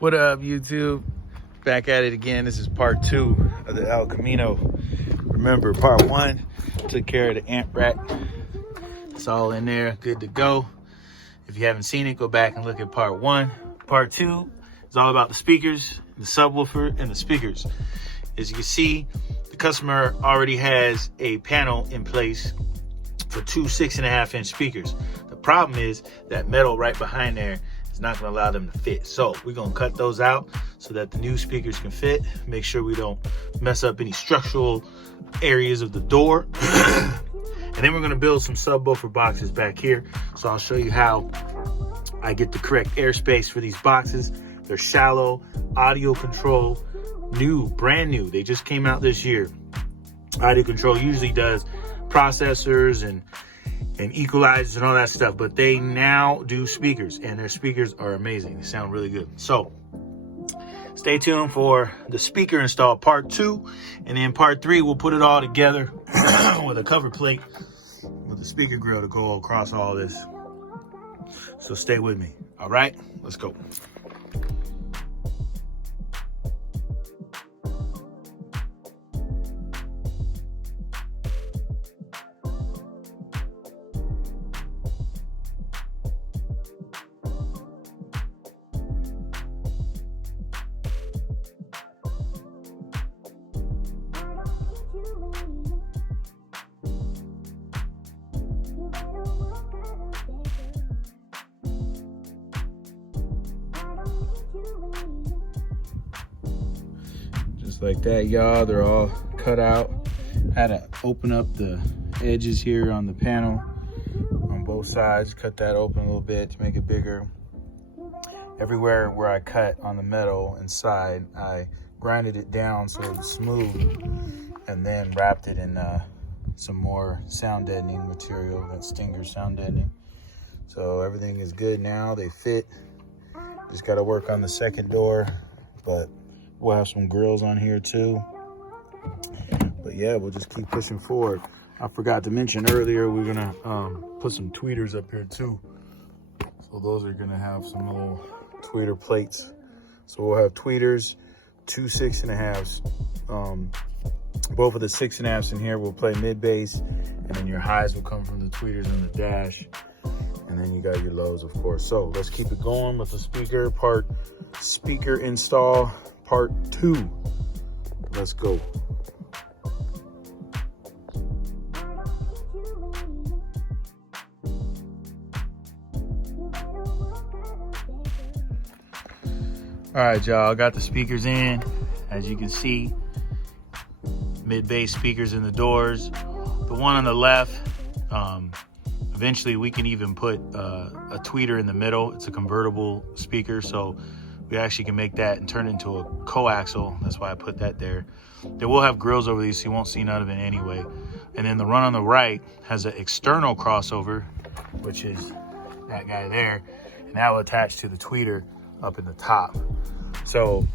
What up, YouTube? Back at it again. This is part 2 of the El Camino. Remember, part 1 took care of the amp rack. It's all in there, good to go. If you haven't seen it, go back and look at part 1. Part 2 is all about the speakers, the subwoofer, and the speakers. As you can see, the customer already has a panel in place for 2 6.5-inch speakers. The problem is that metal right behind there is not going to allow them to fit. So we're going to cut those out so that the new speakers can fit. Make sure we don't mess up any structural areas of the door. And then we're going to build some subwoofer boxes back here. So I'll show you how I get the correct airspace for these boxes. They're shallow, audio control, new, brand new. They just came out this year. Audio control usually does processors and equalizers and all that stuff, but they now do speakers, and their speakers are amazing. They sound really good. So stay tuned for the speaker install part 2, and then part 3 we'll put it all together with a cover plate with a speaker grill to go across all this. So stay with me. All right, let's go. Just like that, y'all. They're all cut out. Had to open up the edges here on the panel on both sides. Cut that open a little bit to make it bigger. Everywhere where I cut on the metal inside, I grinded it down so it was smooth, and then wrapped it in some more sound deadening material, that Stinger sound deadening. So everything is good now. They fit. Just got to work on the second door, but we'll have some grills on here too. But yeah, we'll just keep pushing forward. I forgot to mention earlier, we're gonna put some tweeters up here too. So those are gonna have some little tweeter plates. So we'll have tweeters, 2 6.5s. Both of the 6.5s in here will play mid bass, and then your highs will come from the tweeters in the dash. And then you got your lows, of course. So let's keep it going with the speaker install part 2. Let's go. All right, y'all, I got the speakers in. As you can see, mid-bass speakers in the doors. The one on the left, eventually we can even put a tweeter in the middle. It's a convertible speaker, so we actually can make that and turn it into a coaxial. That's why I put that there. They will have grills over these, so you won't see none of it anyway. And then the one on the right has an external crossover, which is that guy there, and that will attach to the tweeter up in the top. So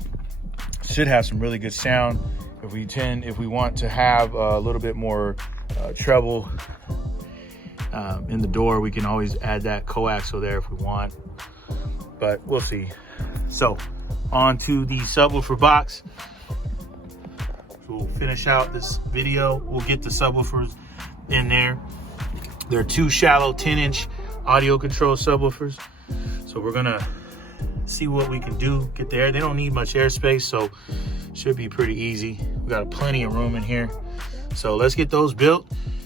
should have some really good sound. If we want to have a little bit more treble in the door, we can always add that coaxial there if we want, but we'll see. So on to the subwoofer box. We'll finish out this video. We'll get the subwoofers in there. They're 2 shallow 10-inch audio control subwoofers. So we're gonna see what we can do, get there. They don't need much airspace, so should be pretty easy. We got plenty of room in here. So let's get those built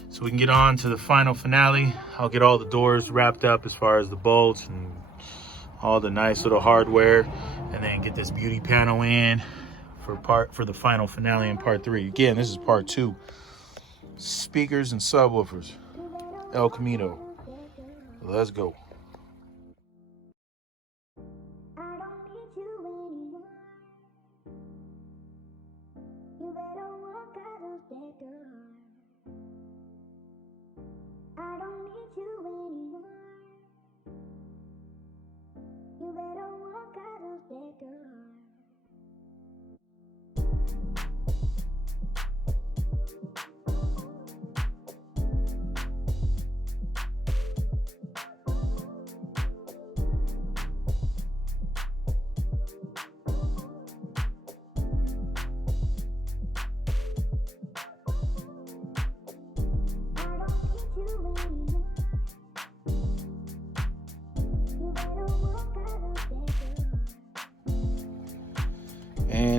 so we can get on to the final finale. I'll get all the doors wrapped up as far as the bolts and all the nice little hardware, and then get this beauty panel in for the final finale in part 3. Again, this is part 2. Speakers and subwoofers. El Camino. Let's go.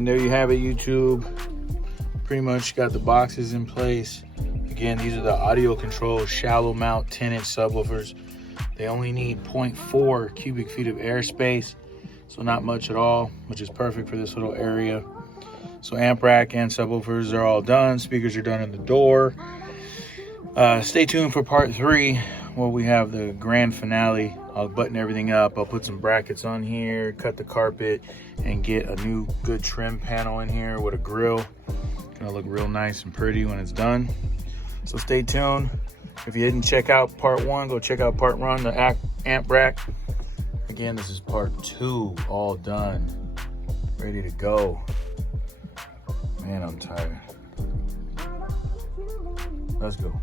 And there you have it, YouTube. Pretty much got the boxes in place. Again, these are the audio control shallow mount 10-inch subwoofers. They only need 0.4 cubic feet of airspace, so not much at all, which is perfect for this little area. So amp rack and subwoofers are all done. Speakers are done in the door. Stay tuned for part 3, where we have the grand finale. I'll button everything up. I'll put some brackets on here, cut the carpet, and get a new good trim panel in here with a grill. Gonna look real nice and pretty when it's done. So stay tuned. If you didn't check out part 1, go check out part 1, the amp rack. Again, this is part 2, all done, ready to go. Man, I'm tired. Let's go.